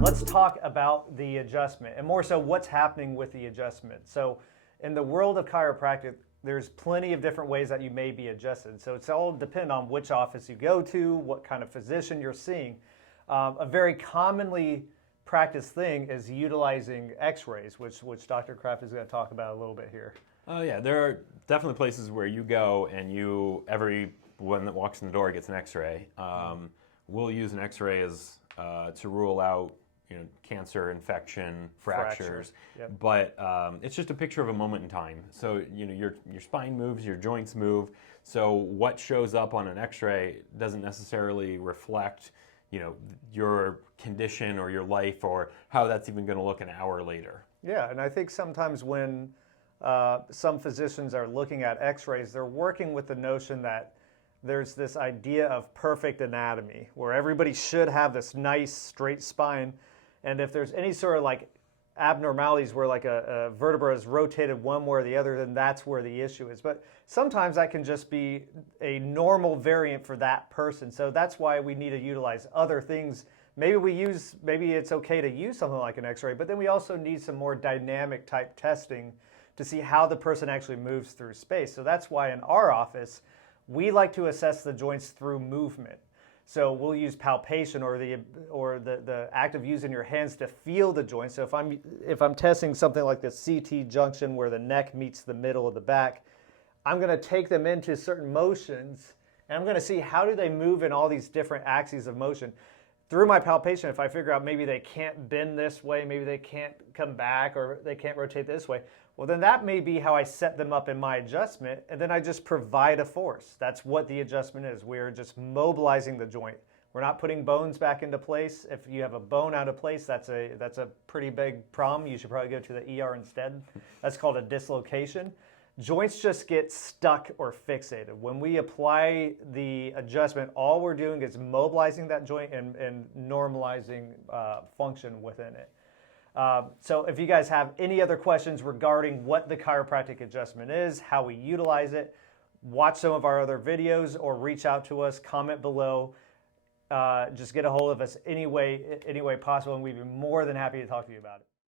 Let's talk about the adjustment, and more so what's happening with the adjustment. So in the world of chiropractic, there's plenty of different ways that you may be adjusted. So it's all depend on which office you go to, what kind of physician you're seeing. A very commonly practiced thing is utilizing x-rays, which Dr. Kraft is going to talk about a little bit here. Oh yeah, there are definitely places where you go and everyone that walks in the door gets an x-ray. We'll use an x-ray as to rule out cancer, infection, fractures, Yep. but it's just a picture of a moment in time. So your spine moves, your joints move. So what shows up on an x-ray doesn't necessarily reflect your condition or your life or how that's even going to look an hour later. Yeah, and I think sometimes when some physicians are looking at x-rays, they're working with the notion that there's this idea of perfect anatomy where everybody should have this nice straight spine, and if there's any sort of like abnormalities where like a vertebra is rotated one way or the other, then that's where the issue is. But sometimes that can just be a normal variant for that person. So that's why we need to utilize other things. Maybe it's okay to use something like an x-ray, but then we also need some more dynamic type testing to see how the person actually moves through space. So that's why in our office, we like to assess the joints through movement. So we'll use palpation or the act of using your hands to feel the joint. So if I'm testing something like the CT junction where the neck meets the middle of the back, I'm going to take them into certain motions and I'm going to see how do they move in all these different axes of motion. Through my palpation, if I figure out maybe they can't bend this way, maybe they can't come back, or they can't rotate this way, well then that may be how I set them up in my adjustment, and then I just provide a force. That's what the adjustment is. We're just mobilizing the joint. We're not putting bones back into place. If you have a bone out of place, that's a pretty big problem. You should probably go to the ER instead. That's called a dislocation. Joints just get stuck or fixated. When we apply the adjustment, all we're doing is mobilizing that joint and normalizing function within it. So if you guys have any other questions regarding what the chiropractic adjustment is, how we utilize it, watch some of our other videos or reach out to us, comment below. Just get a hold of us any way possible, and we'd be more than happy to talk to you about it.